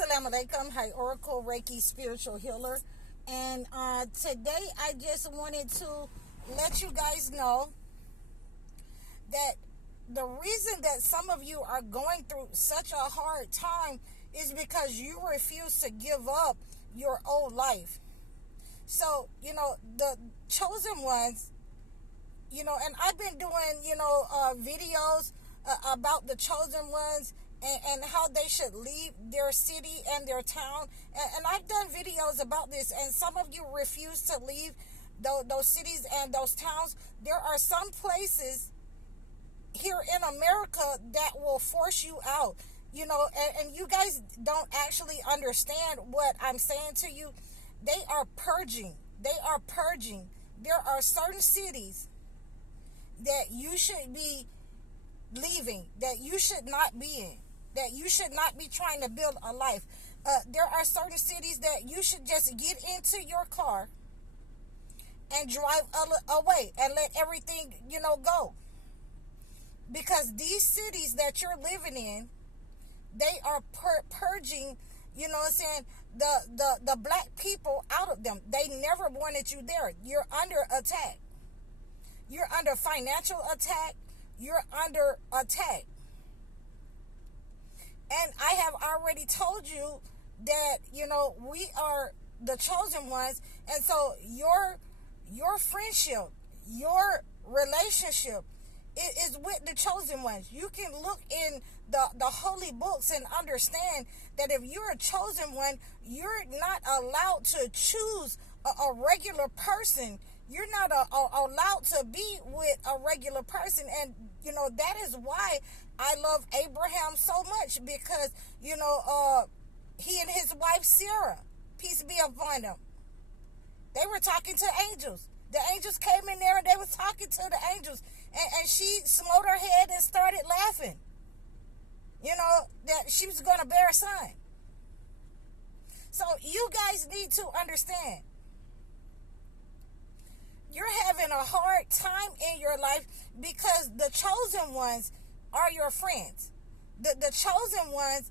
Assalamu alaikum. Hi, Oracle Reiki Spiritual Healer. And today I just wanted to let you guys know that the reason that some of you are going through such a hard time is because you refuse to give up your old life. So, the chosen ones, and I've been doing, videos about the chosen ones and how they should leave their city and their town. And I've done videos about this, and some of you refuse to leave those cities and those towns. There are some places here in America that will force you out, and you guys don't actually understand what I'm saying to you. They are purging. There are certain cities that you should be leaving, that you should not be in, that you should not be trying to build a life. There are certain cities that you should just get into your car and drive away and let everything, go. Because these cities that you're living in, they are purging, the black people out of them. They never wanted you there. You're under attack. You're under financial attack. You're under attack. And I have already told you that, we are the chosen ones. And so your friendship, your relationship is with the chosen ones. You can look in the holy books and understand that if you're a chosen one, you're not allowed to choose a regular person. You're not allowed to be with a regular person. And, that is why I love Abraham so much, because, he and his wife Sarah, peace be upon them, they were talking to angels. The angels came in there and they was talking to the angels. And she smote her head and started laughing. That she was going to bear a son. So you guys need to understand. You're having a hard time in your life because the chosen ones are your friends. The chosen ones,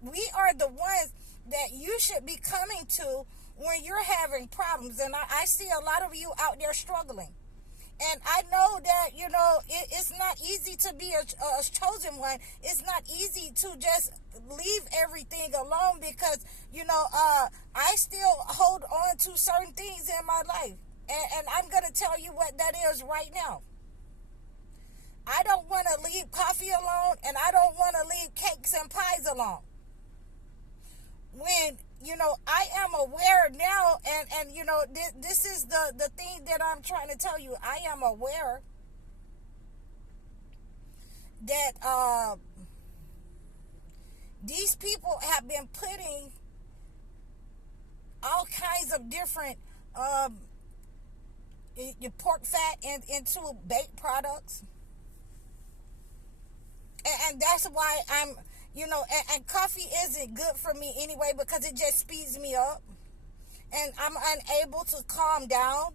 we are the ones that you should be coming to when you're having problems. And I see a lot of you out there struggling. And I know that, it's not easy to be a chosen one. It's not easy to just leave everything alone because, I still hold on to certain things in my life. And I'm going to tell you what that is right now. I don't want to leave coffee alone, and I don't want to leave cakes and pies alone. When, I am aware now, and this is the thing that I'm trying to tell you. I am aware that these people have been putting all kinds of different pork fat into baked products. And that's why I'm, and coffee isn't good for me anyway because it just speeds me up. And I'm unable to calm down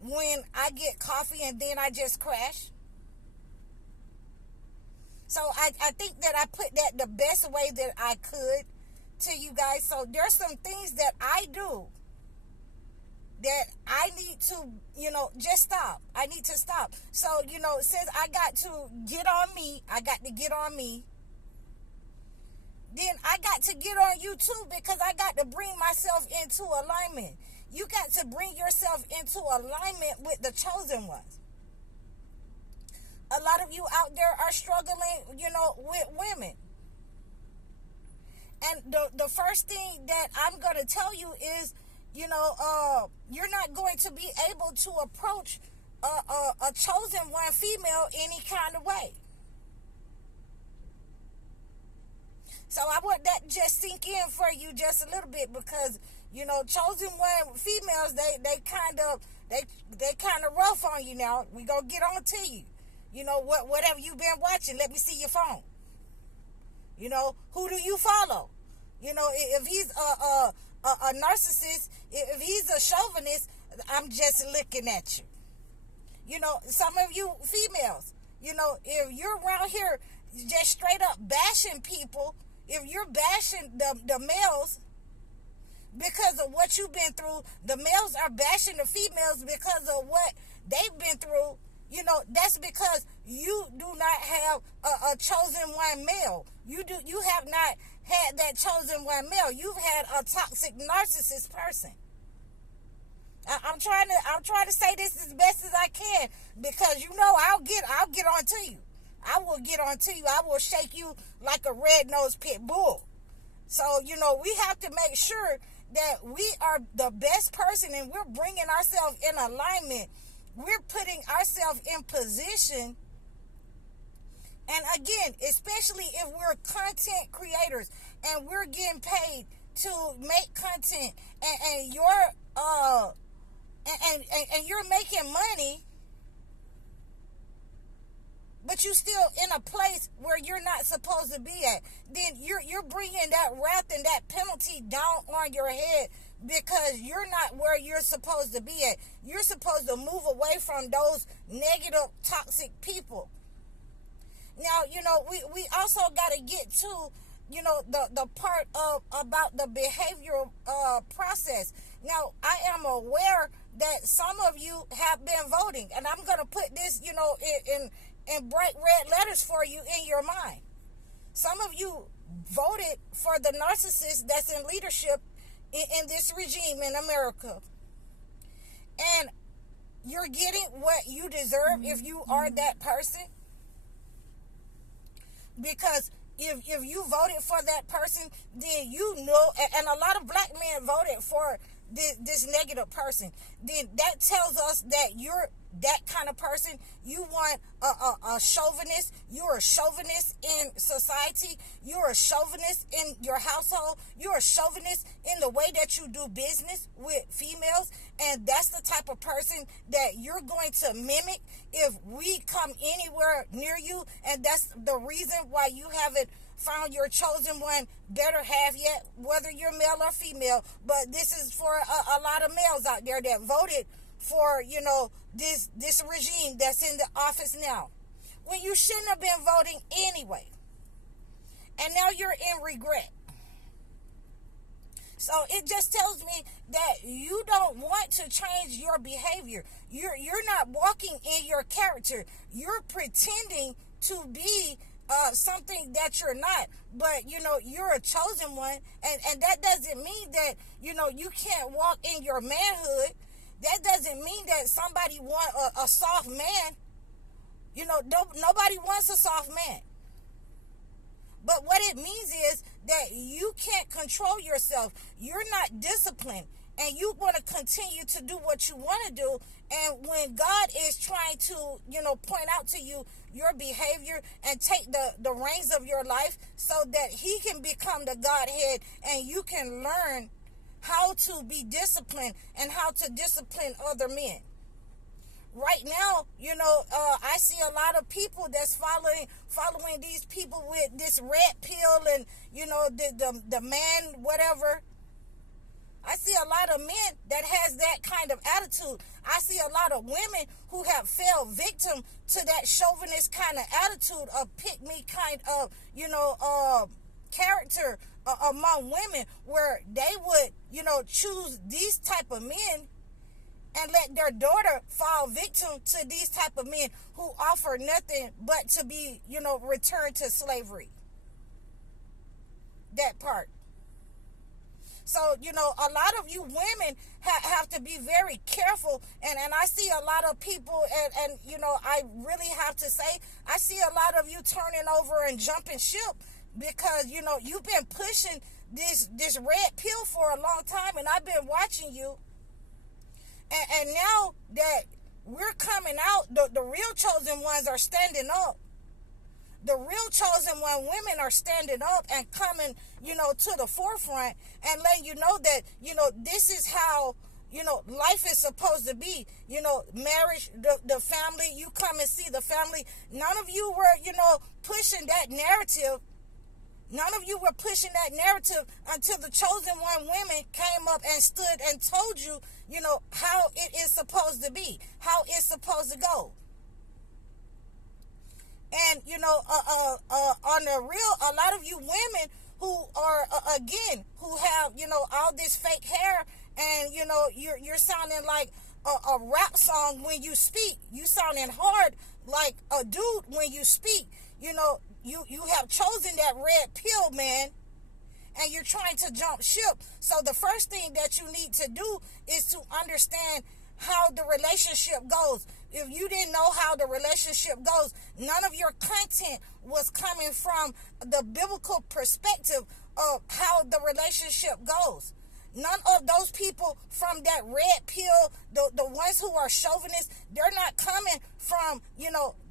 when I get coffee and then I just crash. So I think that I put that the best way that I could to you guys. So there's some things that I do that I need to, just stop. I need to stop. So, since I got to get on me, then I got to get on you too, because I got to bring myself into alignment. You got to bring yourself into alignment with the chosen ones. A lot of you out there are struggling, with women. And the first thing that I'm going to tell you is, you're not going to be able to approach a chosen one female any kind of way. So I want that just sink in for you just a little bit, because chosen one females, they kind of rough on you now. We gonna get on to you. Whatever you've been watching, let me see your phone. Who do you follow? If he's a narcissist, if he's a chauvinist, I'm just looking at you. Some of you females, if you're around here just straight up bashing people, if you're bashing the males because of what you've been through, the males are bashing the females because of what they've been through, that's because you do not have a chosen one male. You have not had that chosen one male. You've had a toxic narcissist person. I'm trying to say this as best as I can, because I'll get on to you. I will get on to you. I will shake you like a red-nosed pit bull. So, we have to make sure that we are the best person, and we're bringing ourselves in alignment. We're putting ourselves in position. And again, especially if we're content creators and we're getting paid to make content, and you're and you're making money, but you're still in a place where you're not supposed to be at, then you're bringing that wrath and that penalty down on your head, because you're not where you're supposed to be at. You're supposed to move away from those negative, toxic people. Now, we also got to get to, the part about the behavioral process. Now, I am aware that some of you have been voting, and I'm going to put this, in bright red letters for you in your mind. Some of you voted for the narcissist that's in leadership in this regime in America. And you're getting what you deserve if you are that person. Because if you voted for that person, then and a lot of black men voted for this negative person, then that tells us that you're that kind of person. You want a chauvinist. You're a chauvinist in society. You're a chauvinist in your household. You're a chauvinist in the way that you do business with females. And that's the type of person that you're going to mimic if we come anywhere near you. And that's the reason why you haven't found your chosen one, better half yet, whether you're male or female. But this is for a lot of males out there that voted for, this regime that's in the office now, when you shouldn't have been voting anyway. And now you're in regret. So it just tells me that you don't want to change your behavior. You're not walking in your character. You're pretending to be something that you're not. But, you're a chosen one. And that doesn't mean that, you can't walk in your manhood. That doesn't mean that somebody wants a soft man. Nobody wants a soft man. But what it means is that you can't control yourself. You're not disciplined. And you want to continue to do what you want to do. And when God is trying to, point out to you your behavior and take the reins of your life so that he can become the Godhead and you can learn how to be disciplined and how to discipline other men. Right now, I see a lot of people that's following these people with this red pill and, the man, whatever. I see a lot of men that has that kind of attitude. I see a lot of women who have fell victim to that chauvinist kind of attitude, of pick-me kind of, character among women, where they would, choose these type of men and let their daughter fall victim to these type of men who offer nothing but to be, returned to slavery. That part. So, a lot of you women have to be very careful. And I see a lot of people, and I really have to say, I see a lot of you turning over and jumping ship because, you've been pushing this red pill for a long time, and I've been watching you. And now that we're coming out, the real chosen ones are standing up. The real chosen one women are standing up and coming, to the forefront and letting you know that, this is how, life is supposed to be. Marriage, the family, you come and see the family. None of you were, pushing that narrative. None of you were pushing that narrative until the chosen one women came up and stood and told you, how it is supposed to be, how it's supposed to go. And, on the real, a lot of you women who are, again, who have, all this fake hair, and, you're sounding like a rap song when you speak. You sounding hard like a dude when you speak. You have chosen that red pill, man, and you're trying to jump ship. So the first thing that you need to do is to understand how the relationship goes. If you didn't know how the relationship goes, none of your content was coming from the biblical perspective of how the relationship goes. None of those people from that red pill, the ones who are chauvinists, they're not coming from,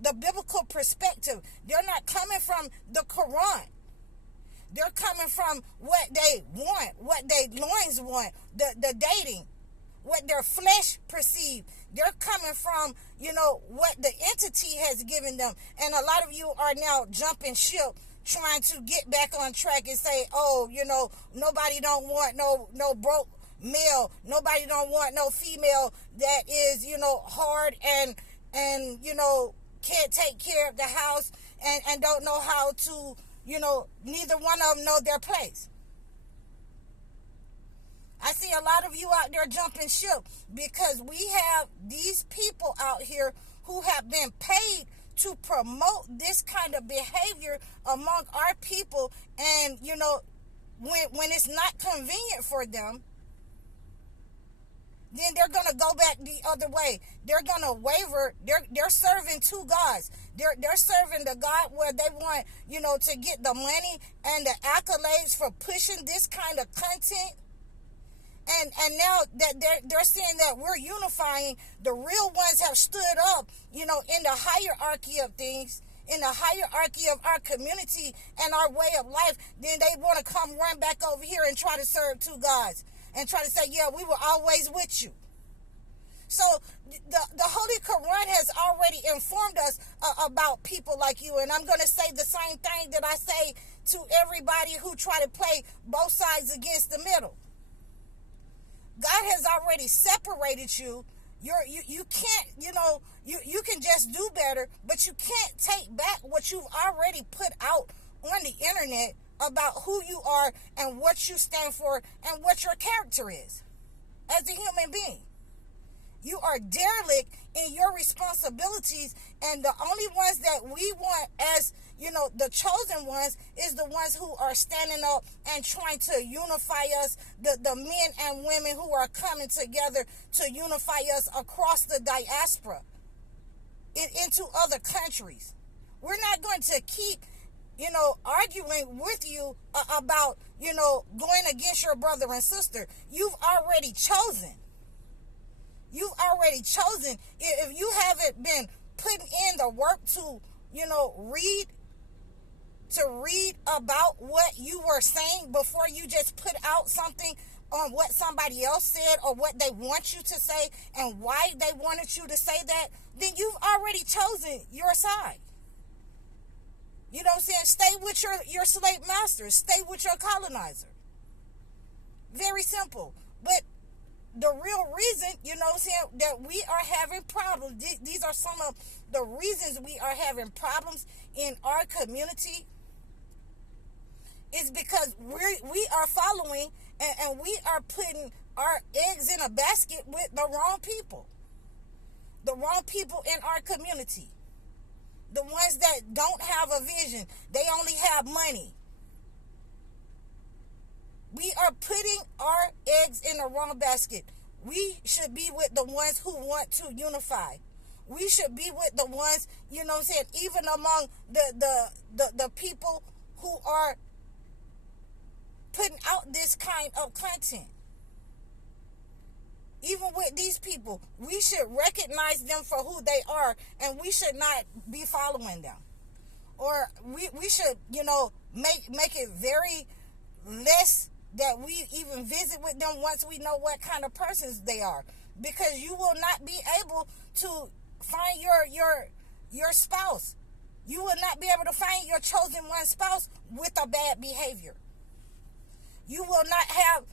the biblical perspective. They're not coming from the Quran. They're coming from what they want, what their loins want, the dating, what their flesh perceive. They're coming from, what the entity has given them. And a lot of you are now jumping ship, trying to get back on track and say, oh, nobody don't want no broke male. Nobody don't want no female that is, hard and can't take care of the house and don't know how to, neither one of them know their place. I see a lot of you out there jumping ship because we have these people out here who have been paid to promote this kind of behavior among our people. And, when it's not convenient for them, then they're going to go back the other way. They're going to waver. They're serving two gods. They're serving the God where they want, to get the money and the accolades for pushing this kind of content. And now that they're saying that we're unifying, the real ones have stood up, in the hierarchy of things, in the hierarchy of our community and our way of life. Then they want to come run back over here and try to serve two gods and try to say, yeah, we were always with you. So the Holy Quran has already informed us about people like you. And I'm going to say the same thing that I say to everybody who try to play both sides against the middle. God has already separated you. You can't, you can just do better, but you can't take back what you've already put out on the internet about who you are and what you stand for and what your character is as a human being. You are derelict in your responsibilities, and the only ones that we want as, the chosen ones is the ones who are standing up and trying to unify us, the men and women who are coming together to unify us across the diaspora into other countries. We're not going to keep, arguing with you about, going against your brother and sister. You've already chosen. You've already chosen. If you haven't been putting in the work to, read about what you were saying before you just put out something on what somebody else said or what they want you to say and why they wanted you to say that, then you've already chosen your side. You know what I'm saying? Stay with your slave masters. Stay with your colonizer. Very simple. But the real reason, that we are having problems, these are some of the reasons we are having problems in our community, is because we are following and we are putting our eggs in a basket with the wrong people. The wrong people in our community. The ones that don't have a vision. They only have money. We are putting our eggs in the wrong basket. We should be with the ones who want to unify. We should be with the ones, even among the people who are putting out this kind of content. Even with these people, we should recognize them for who they are, and we should not be following them. Or we should, make it very less that we even visit with them once we know what kind of persons they are. Because you will not be able to find your spouse. You will not be able to find your chosen one spouse with a bad behavior. You will not have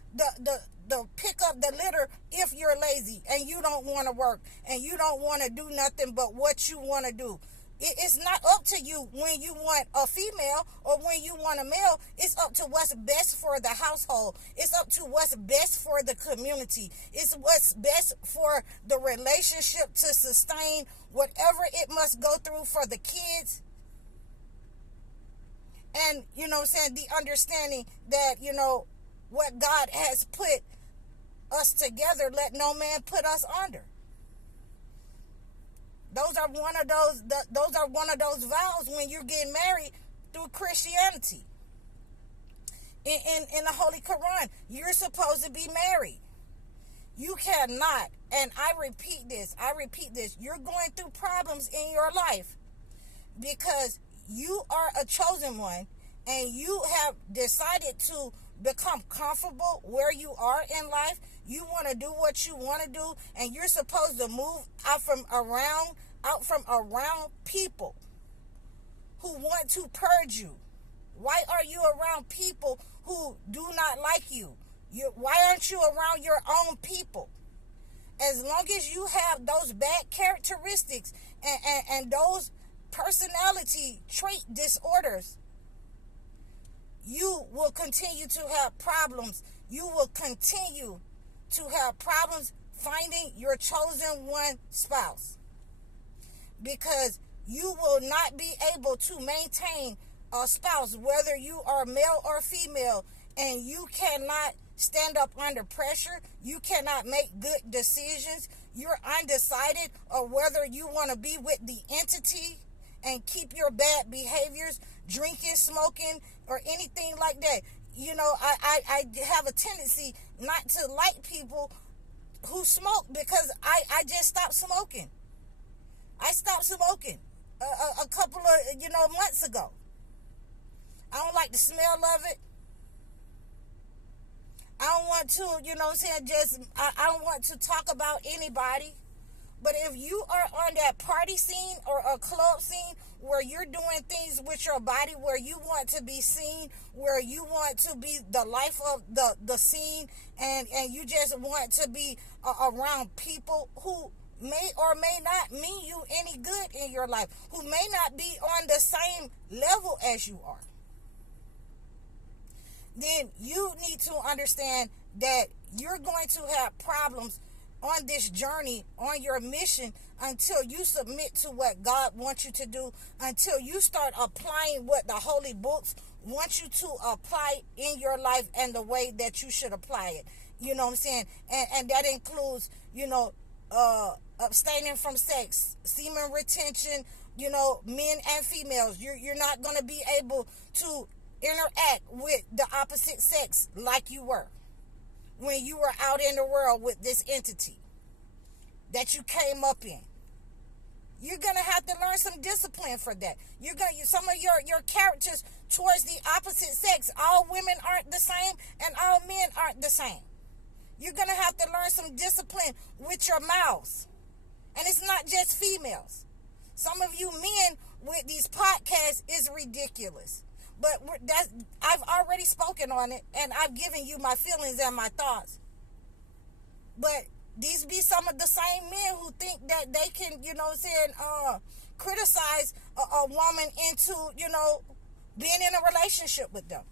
the pick up the litter if you're lazy and you don't want to work and you don't want to do nothing but what you want to do. It's not up to you when you want a female or when you want a male. It's up to what's best for the household. It's up to what's best for the community. It's what's best for the relationship to sustain whatever it must go through for the kids. And, you know what I'm saying, the understanding that, you know, what God has put us together, let no man put us under. Those are one of those vows when you're getting married through Christianity. In the Holy Quran, you're supposed to be married. You cannot, and I repeat this, you're going through problems in your life because you are a chosen one and you have decided to become comfortable where you are in life. You want to do what you want to do, and you're supposed to move out from around people who want to purge you. Why are you around people who do not like you? Why aren't you around your own people? As long as you have those bad characteristics and those personality trait disorders, you will continue to have problems. You will continue to have problems finding your chosen one spouse, because you will not be able to maintain a spouse, whether you are male or female, and you cannot stand up under pressure. You cannot make good decisions. You're undecided of whether you want to be with the entity and keep your bad behaviors, drinking, smoking, or anything like that. You know, I have a tendency not to like people who smoke because I just stopped smoking. I stopped smoking a couple of, months ago. I don't like the smell of it. I don't want to, I don't want to talk about anybody. But if you are on that party scene or a club scene where you're doing things with your body, where you want to be seen, where you want to be the life of the scene, and you just want to be around people who may or may not mean you any good in your life, who may not be on the same level as you are, then you need to understand that you're going to have problems on this journey, on your mission, until you submit to what God wants you to do, until you start applying what the holy books want you to apply in your life and the way that you should apply it. You know what I'm saying? And that includes, abstaining from sex, semen retention, men and females. You're not going to be able to interact with the opposite sex like you were when you were out in the world with this entity that you came up in. You're going to have to learn some discipline for that. Some of your characters towards the opposite sex, all women aren't the same and all men aren't the same. You're going to have to learn some discipline with your mouths. And it's not just females. Some of you men with these podcasts is ridiculous. But I've already spoken on it, and I've given you my feelings and my thoughts. But these be some of the same men who think that they can, criticize a woman into, being in a relationship with them.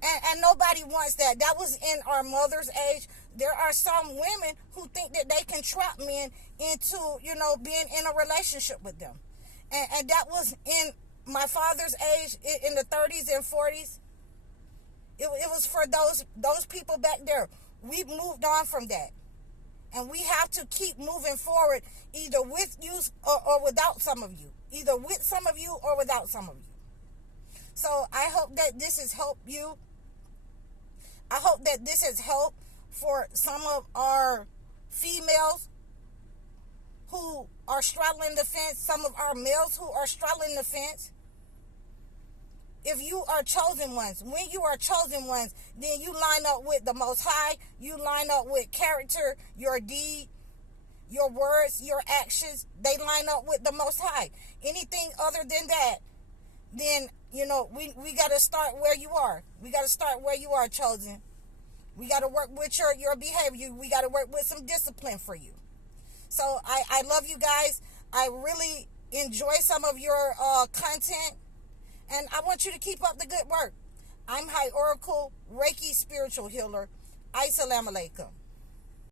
And nobody wants that. That was in our mother's age. There are some women who think that they can trap men into, being in a relationship with them. And that was in my father's age, in the 30s and 40s. It was for those people back there. We've moved on from that. And we have to keep moving forward, either with you or without some of you. Either with some of you or without some of you. So I hope that this has helped you. I hope that this has helped for some of our females who are straddling the fence, some of our males who are straddling the fence. If you are chosen ones, when you are chosen ones, then you line up with the Most High. You line up with character, your deed, your words, your actions. They line up with the Most High. Anything other than that, then, we got to start where you are. We got to start where you are, chosen. We got to work with your behavior. We got to work with some discipline for you. So I love you guys. I really enjoy some of your content. And I want you to keep up the good work. I'm High Oracle Reiki Spiritual Healer. Assalamu alaikum.